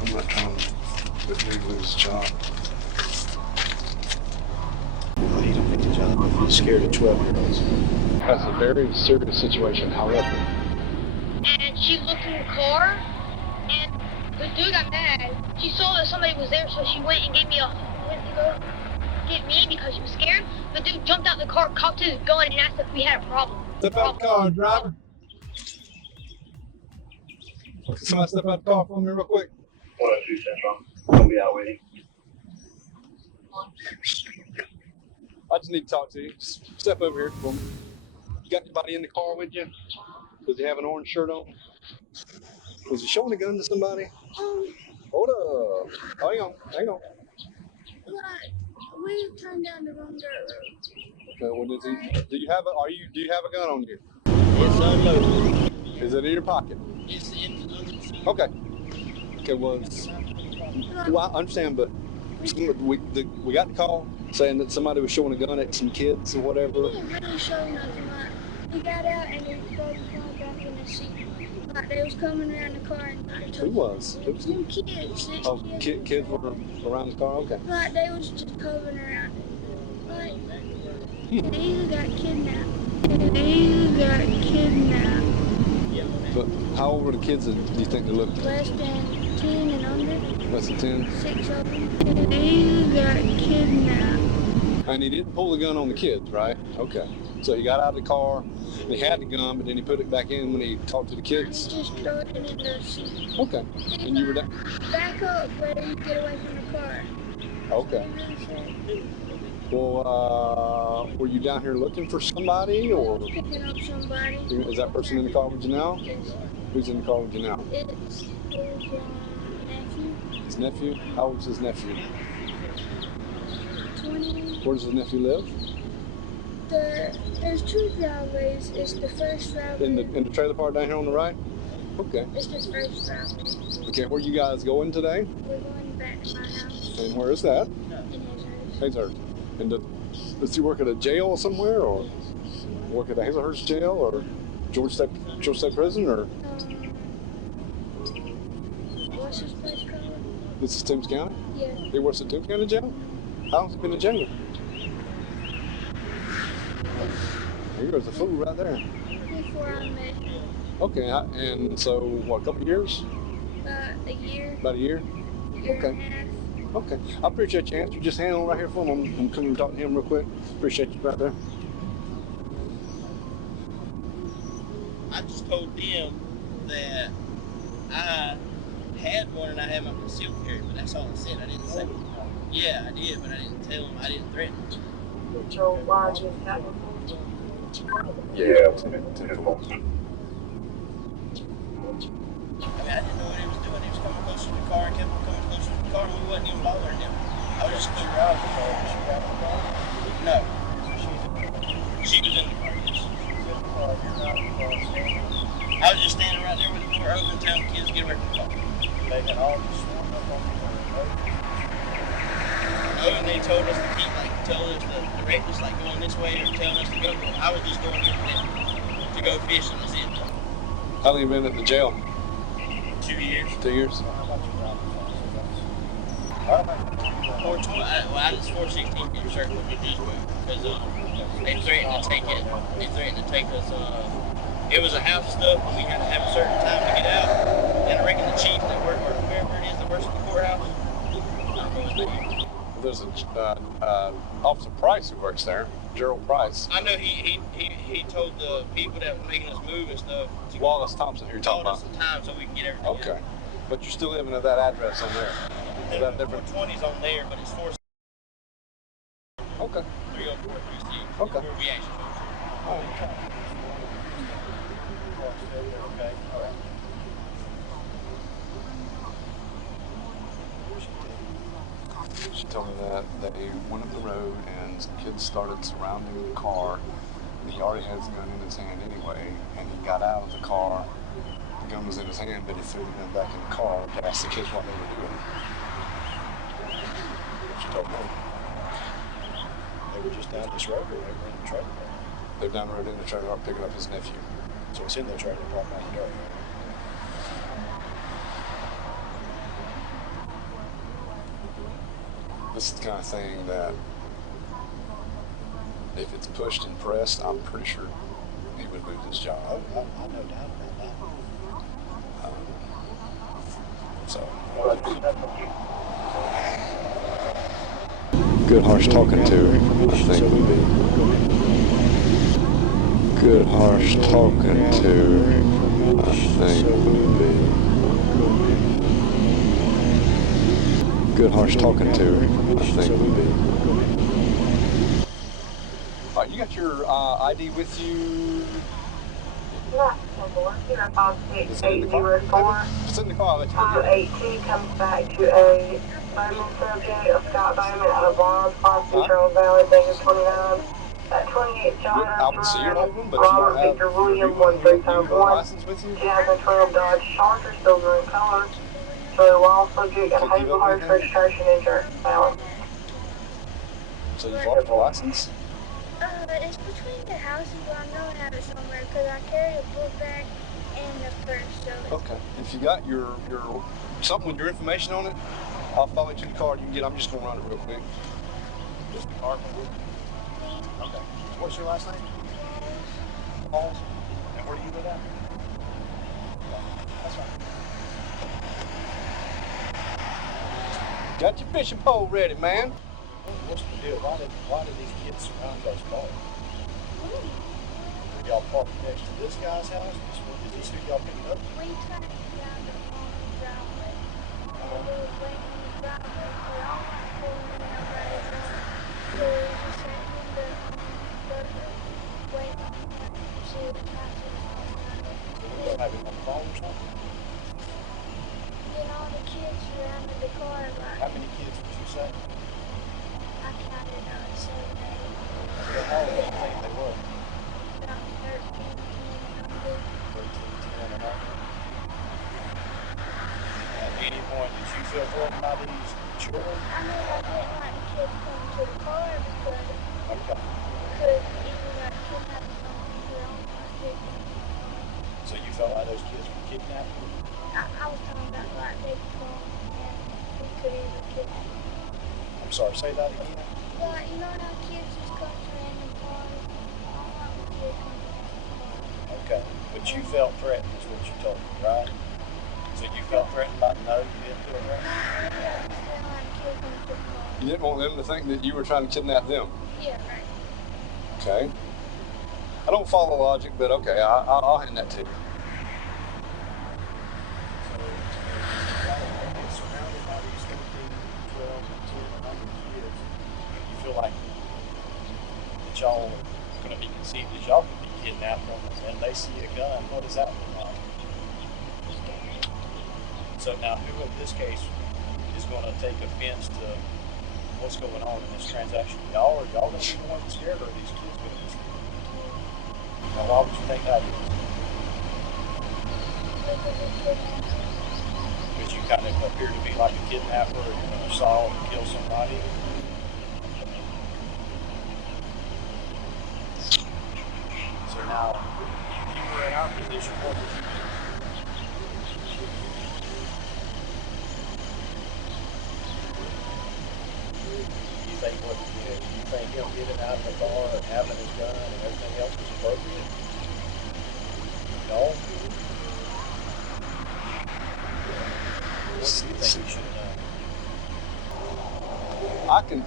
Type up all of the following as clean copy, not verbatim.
I'm not trying to let Dude lose his job. No, he don't get the job. He's scared of 12-year-olds. That's a very serious situation, however. And she looked in the car, and the dude got mad. She saw that somebody was there, so she went and went to go get me because she was scared. The dude jumped out the car, cocked his gun, and asked if we had a problem. Step out the car, driver. Somebody step out the car for me real quick. 102 Central. I'm gonna be out waiting. I just need to talk to you. Just step over here for me. You got anybody in the car with you? Does he have an orange shirt on? Was he showing a gun to somebody? Hold up. Hang on. We turned down the wrong dirt road. Okay, well, do you have a gun on you? It's unloaded. Is it in your pocket? It's in the other side. Okay, well, I understand, but we got the call saying that somebody was showing a gun at some kids or whatever. He didn't really show nothing. He got out and he threw the car back in the seat. They was coming around the car and Who was? It was them kids. Oh, kids were around the car? Okay. They was just hovering around it. They either got kidnapped. But how old were the kids that do you think they looked? Less than 10 and under. Less than 10? 6 of them. They either got kidnapped. And he didn't pull the gun on the kids, right? Okay. So he got out of the car, and he had the gun, but then he put it back in when he talked to the kids? Just threw it in the seat. Okay. And you were down? Back up, but you get away from the car. Okay. Well, were you down here looking for somebody, or? Picking up somebody. Is that person in the car with you now? Yes. Who's in the car with you now? It's nephew. His nephew? How old is his nephew? 20. Where does his nephew live? There's 2 driveways. It's the first driveway. In the trailer park down here on the right? Okay. It's the first driveway. Okay, where you guys going today? We're going back to my house. And where is that? In Hazard. Hazard. And does he work at a jail somewhere, or work at a Hazlehurst jail, or Georgia State Prison, or? What's his place called? This is Toombs County? Yeah. He works at Toombs County Jail? How long's he been in jail? Here goes the fool right there. Before I met him. Okay, and so, what, a couple of years? A year. About a year? Year Okay. and a half. Okay. I appreciate your answer. Just hang on right here for him. I'm coming to talk to him real quick. Appreciate you right there. I just told them that I had one and I had my concealed carry, but that's all I said. I didn't say. Yeah, I did, but I didn't tell them. I didn't threaten them. Joe, why did you have one? Yeah, to his mom. I mean, I didn't know what he was doing. He was coming closer to the car and kept coming closer to the car, and we wasn't even bothering him. I was just clear out of the car. She got in the car? No. She was in the car, yes. I was just standing right there with the door open, telling the kids to get away from the car. They got all this swarmed up on the road. Oh, and they told us to keep, telling us to direct us, going this way, or telling us to go. I was just going with them to go fishing. That's it. How long have you been at the jail? 2 years. 2 years? I just 416 for certain because they threatened to take it. They threatened to take us. It was a house stuff, and we had to have a certain time to get out. And I reckon the chief that worked, or whoever it is that works at the courthouse, I don't know his name. There's Officer Price who works there, Gerald Price. I know he told the people that were making us move and stuff to Wallace Thompson, who you're talking call us about. some time so we can get everything Okay. out. But you're still living at that address on there. Is that different? 420's on there, but it's 4. Okay. 30436. Okay. Where we actually go to. All right. Okay, all right. She told me that they went up the road and some kids started surrounding the car. And he already had his gun in his hand anyway, and he got out of the car. The gun was in his hand, but he threw the gun back in the car to ask the kids what they were doing. She told me. They were just down this road, or they were in the trailer park. They're down the road in the trailer park picking up his nephew. So it's in the trailer park out the door. this is the kind of thing that if it's pushed and pressed, I'm pretty sure he would lose his job. I no doubt about that. So. Good harsh talking to, I think. Good harsh talking to, I think. Good harsh talking to, I think. All right, you got your ID with you? It's in the car. It's in the car. 518 comes back to a Bowman subject of Scott Bowman out of Barnes, Farm Control Valley, Vegas 29. At 28 John I would see your open, but Robert you don't Victor have William your 1351. license with you? 2012 Dodge Charger, silver in color. So all subject and Hazelhurst registration insurance balance. So you've lost your license? It's between the houses, but I know I have it somewhere because I carry a book bag and the purse. So Okay. If you got your something with your information on it, I'll follow you to the car. You can get. I'm just gonna run it real quick. Just the car. Okay. What's your last name? Paul. And where do you live at? That's right. Got your fishing pole ready, man. What's the deal? Why did these kids surround those cars? Y'all parked next to this guy's house? Is this who y'all picked up? we tried to get out of the driveway. And we was waiting in the driveway for all my pulling in everybody's door. So we was just sitting in the waiting to see what time it was going on. Y'all have it on the phone or something? Then all the kids surrounded the car How like many kids did you say? I counted 7, 8, How old do you think they were? about 13, 10, and under. 13, 10, and under. At any point did you feel threatened by these children? I mean, I didn't like the kids coming to the car because Okay. even like kidnapping someone who don't want to take them. So you felt like those kids were kidnapped? I was talking about like they could come and we could even kidnap them. I'm sorry, say that again. But you know how kids just come to random cars? I don't like when kids come to random cars. Okay. But you felt threatened is what you told me, right? So you felt threatened by no, you didn't feel threatened? I just didn't like kids coming to the car. You didn't want them to think that you were trying to kidnap them. Yeah, right. Okay. I don't follow logic, but okay, I'll hand that to you. Surrounded by these 13, 12, 10, and under kids, you feel like that y'all are going to be conceived as y'all could be kidnapped and they see a gun. What does that look like? So now who in this case is going to take offense to what's going on in this transaction? Y'all going to be the ones scared, or are these kids going to be scared? Now why would you think that is? Because you kind of appear to be like a kidnapper and assault and kill somebody. So now, if you were in our position, what would you do? You think him getting out of the car and having his gun and everything else was appropriate? No? What do you think he should have done?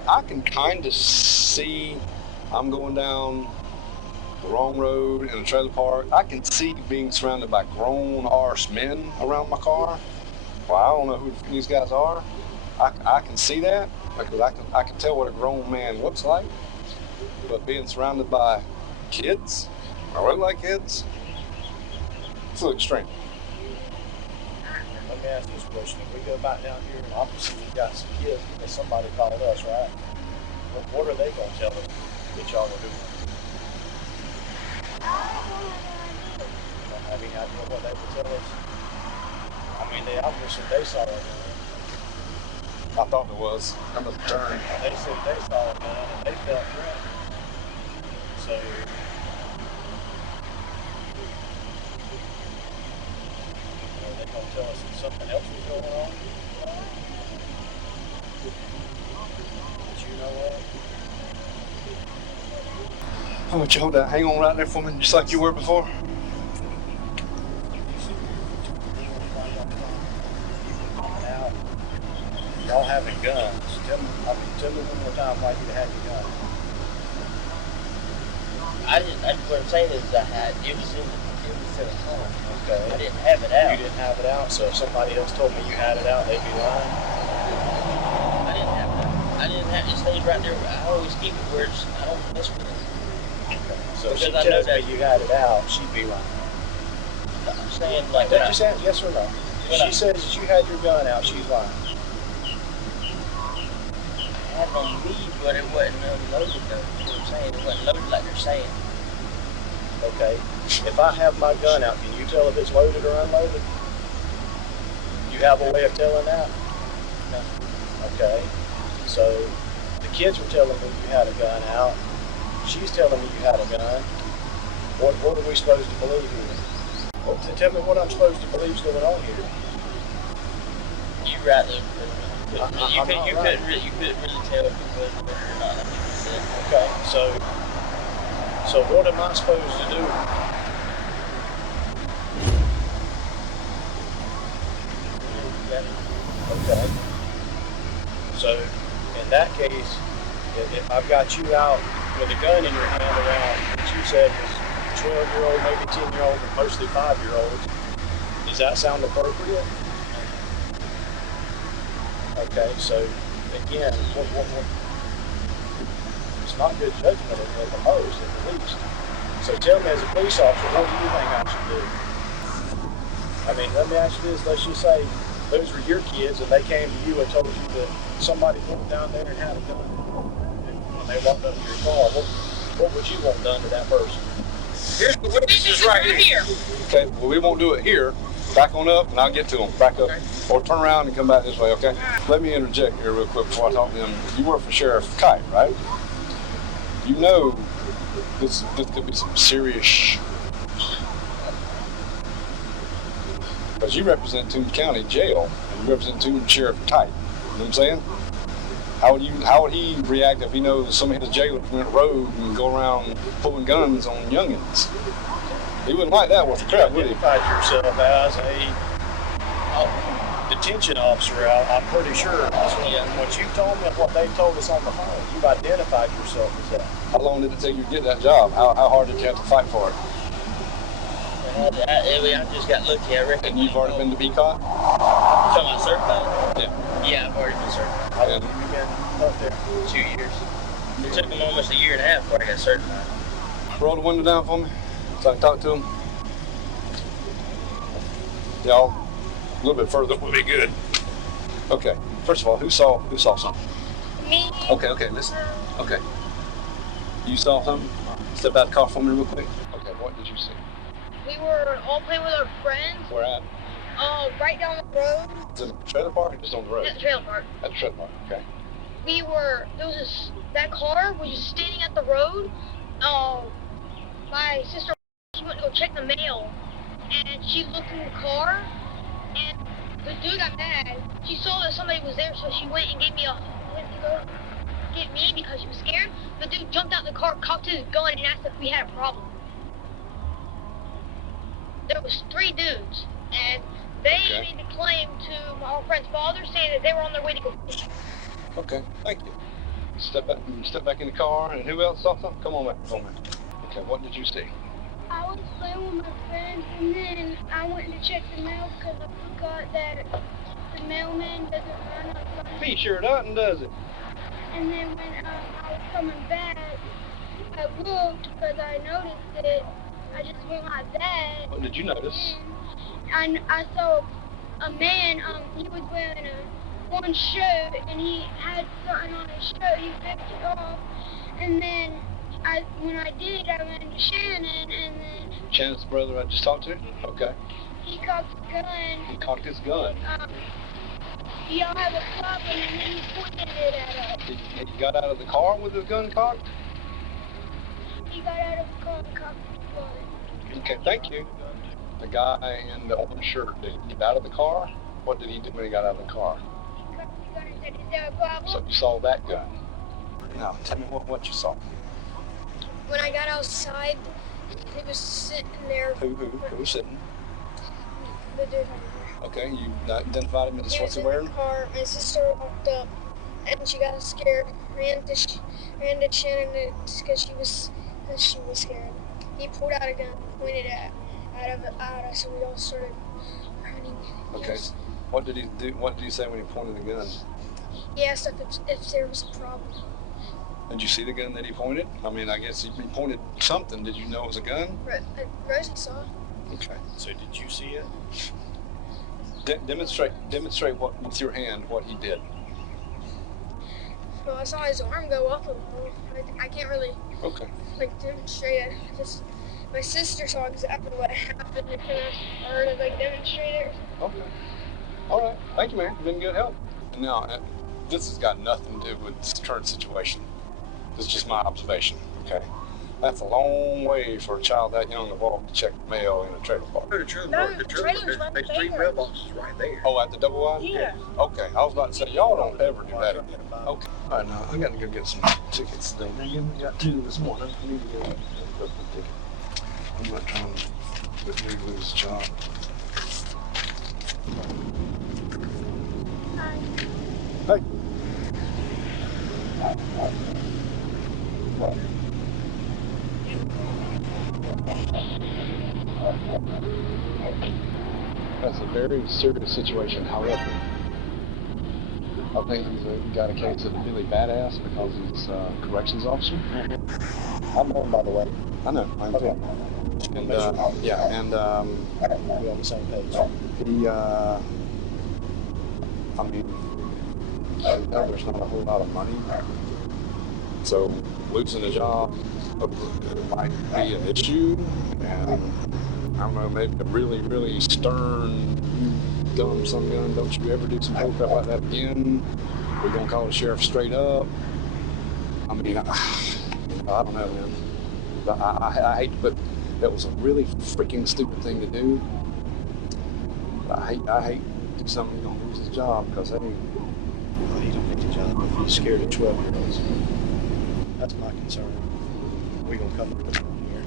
I can kind of see. I'm going down the wrong road in a trailer park. I can see being surrounded by grown arse men around my car. Well, I don't know who these guys are. I can see that because I can tell what a grown man looks like. But being surrounded by kids, or look like kids, it's a little extreme. Let me ask this question. If we go back down here and obviously we've got some kids because somebody called us, right? What are they going to tell us that y'all are doing? You don't have any idea what they would tell us? I mean, obviously they saw it. I thought it was. I'm gonna turn. They said they saw it, man, and they felt threatened. So, are they going to tell us that something else was going on? How about you hold that? Hang on right there for me, just like you were before. Y'all having guns. Tell me one more time why you had your gun. What I'm saying is it was in the car. Okay. I didn't have it out. You didn't have it out, so if somebody else told me you had it out, they'd be lying. I didn't have it out. I didn't have it. It stays right there. I always keep it where I don't mess with it. Okay. So if she Because I know tells me that you had it out, she'd be lying. I'm saying like That just answer yes or no. If she says that you had your gun out, she's lying. I had it on me, but it wasn't unloaded though. You know what I'm saying? It wasn't loaded like they're saying. Okay. If I have my gun out, can you tell if it's loaded or unloaded? You have a way of telling that? No. Okay. So the kids were telling me you had a gun out. She's telling me you had a gun. What are we supposed to believe here? Well, tell me what I'm supposed to believe is going on here. You right there. You I'm not couldn't right. really tell if it was or not. Like you said. Okay. So what am I supposed to do? Okay. So in that case, if I've got you out with a gun in your hand around what you said was 12-year-old, maybe 10-year-old, but mostly 5-year-olds, does that sound appropriate? Okay, so again, it's not good judgment at the most, at the least. So tell me, as a police officer, what do you think I should do? I mean, let me ask you this. Let's just say those were your kids and they came to you and told you that somebody went down there and had a gun. And when they walked up to your car, what would you want done to that person? Here's the witnesses right here. Okay, well, we won't do it here. Back on up and I'll get to them. Back up. Okay. Or turn around and come back this way, okay? Let me interject here real quick before I talk to them. You work for Sheriff Kite, right? You know this could be some serious. Because you represent Toombs County Jail and you represent Toombs Sheriff Kite. You know what I'm saying? How would he react if he knows somebody in the jail went rogue and go around pulling guns on youngins? He wouldn't like that worth of crap, would he? You identified yourself as a detention officer. I'm pretty sure. What you told me and what they told us on the phone, you've identified yourself as that. How long did it take you to get that job? How hard did you have to fight for it? I just got lucky, I reckon. And you've already been to be caught? You talking about certified? Yeah. Yeah, I've already been certified. How long have you been up there? 2 years. It took them almost a year and a half before I got certified. Roll the window down for me so I can talk to him. Y'all, a little bit further would be good. Okay. First of all, who saw something? Me. Okay, listen. Okay. You saw something? Step out the car for me real quick. Okay, what did you see? We were all playing with our friends. Where at? Right down the road. Is it a trailer park or just on the road? At the trailer park. At the trailer park, okay. That car was just standing at the road. My sister, she went to go check the mail, and she looked in the car, and the dude got mad. She saw that somebody was there, so she went and went to go get me because she was scared. The dude jumped out the car, cocked his gun, and asked if we had a problem. There was 3 dudes, and they made the claim to my friend's father, saying that they were on their way to go fishing. Okay, thank you. Step back in the car, and who else saw something? Come on back, Okay, what did you see? I was playing with my friends, and then I went to check the mail because I forgot that the mailman doesn't run outside. He sure doesn't, does it? And then when I was coming back, I looked because I noticed it. I just went like that. What did you notice? And I saw a man, he was wearing one shirt, and he had something on his shirt. He ripped it off, and then when I did, I ran to Shannon, and then... Shannon's the brother I just talked to? Okay. He cocked his gun. He cocked his gun. Y'all have a problem, and then he pointed it at us. He got out of the car with his gun cocked? He got out of the car and cocked his gun. Okay, thank you. The guy in the orange shirt, did he get out of the car? What did he do when he got out of the car? He cocked his gun and said, "Is there a problem?" So you saw that gun. Now, tell me what you saw. when I got outside, he was sitting there. Who was sitting? The dude over there. Okay, you identified him as He what's was he in wearing? the car. My sister walked up, and she got scared. Ran to Shannon because she was scared. He pulled out a gun, pointed at us, so we all started running. Okay. What did he do? What did he say when he pointed the gun? He asked if there was a problem. Did you see the gun that he pointed? I mean, I guess he pointed something. Did you know it was a gun? Rosie saw. Okay. So did you see it? Demonstrate what with your hand what he did. Well, I saw his arm go up a little. I can't really demonstrate it. Just my sister saw exactly what happened, and I heard it demonstrate it. Okay. All right. Thank you, man. You've been good help. Now, this has got nothing to do with this current situation. This is just my observation. Okay. That's a long way for a child that young to walk to check the mail in a trailer park. The trailer No, park, the trailer's right there's 3 there. mailboxes right there. Oh, at the double wide? Yeah. Okay. I was about to say, y'all don't ever do that again. Okay. All right, now I got to go get some tickets done. We got 2 this morning. I need to get a ticket. I'm not trying to let me lose a job. Hi. Hey. That's a very serious situation. However, I think he's got a case of really badass because he's a corrections officer. I'm on, by the way. I know. I'm Okay. And yeah, and We're on the same page. he, I mean, I know there's not a whole lot of money, so losing a job might be an issue, and I don't know, maybe a really, really stern, you dumb son gun, don't you ever do some bull crap like that again? We're gonna call the sheriff straight up. I mean, I don't know, man. But I hate, but that was a really freaking stupid thing to do. I hate to do something he's gonna lose his job because they. Well, he don't get the job if he's scared of 12-year-olds. That's my concern. We're going to come to this one here.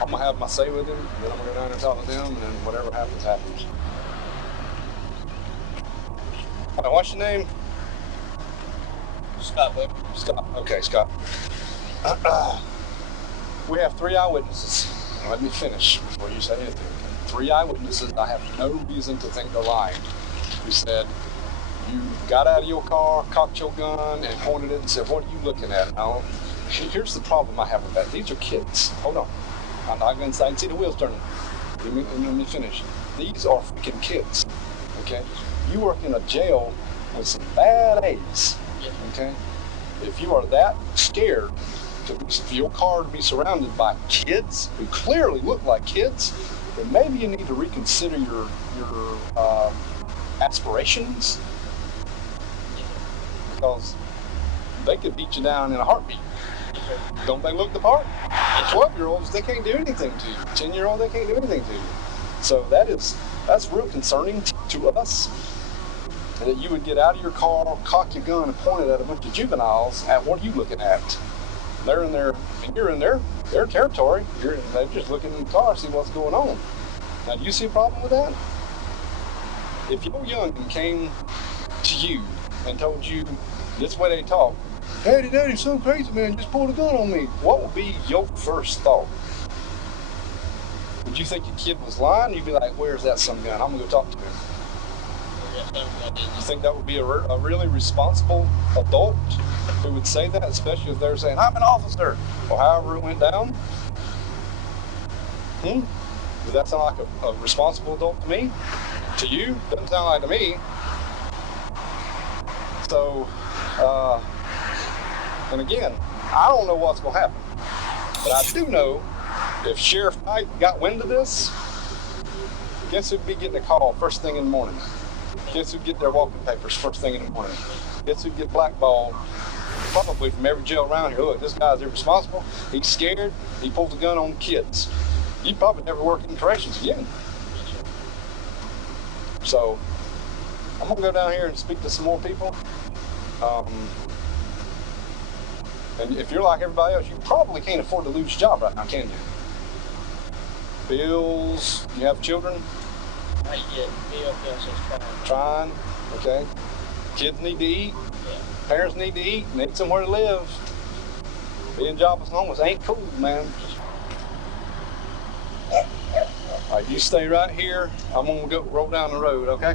I'm gonna have my say with him, then I'm gonna go down there and talk to them, and then whatever happens, happens. All right, what's your name? Scott, baby. Scott. Okay, Scott. We have 3 eyewitnesses. Now, let me finish before you say anything. 3 eyewitnesses. I have no reason to think they're lying. Who said you got out of your car, cocked your gun, and pointed it and said, "What are you looking at?" Now, here's the problem I have with that. These are kids. Hold on. I'm not going to see the wheels turning. Let me finish. These are freaking kids. Okay? You work in a jail with some bad A's. Okay? If you are that scared for your car to be surrounded by kids who clearly look like kids, then maybe you need to reconsider your aspirations, because they could beat you down in a heartbeat. Don't they look the part? 12-year-olds, they can't do anything to you. 10-year-olds, they can't do anything to you. So that's real concerning to us. That you would get out of your car, cock your gun, and point it at a bunch of juveniles. At what are you looking at? They're in their, you're in their territory. They're just looking in the car, see what's going on. Now, do you see a problem with that? If your youngin came to you and told you this way they talk, Daddy, some crazy man just pulled a gun on me, what would be your first thought? Would you think your kid was lying? You'd be like, where's that some gun? I'm gonna go talk to him. You think that would be a really responsible adult who would say that, especially if they're saying, I'm an officer, or however it went down? Does that sound like a responsible adult to me? To you? Doesn't sound like to me. So, and again, I don't know what's going to happen. But I do know if Sheriff Knight got wind of this, guess who'd be getting a call first thing in the morning? Guess who'd get their walking papers first thing in the morning? Guess who'd get blackballed? Probably from every jail around here. Look, this guy's irresponsible. He's scared. He pulls a gun on kids. You'd probably never work in corrections again. So, I'm going to go down here and speak to some more people. And if you're like everybody else, you probably can't afford to lose your job right now, can you? Bills, you have children? Not yet. BLPS is Trying, okay. Kids need to eat. Yeah. Parents need to eat, need somewhere to live. Being jobless and homeless ain't cool, man. All right, you stay right here. I'm gonna go roll down the road, okay?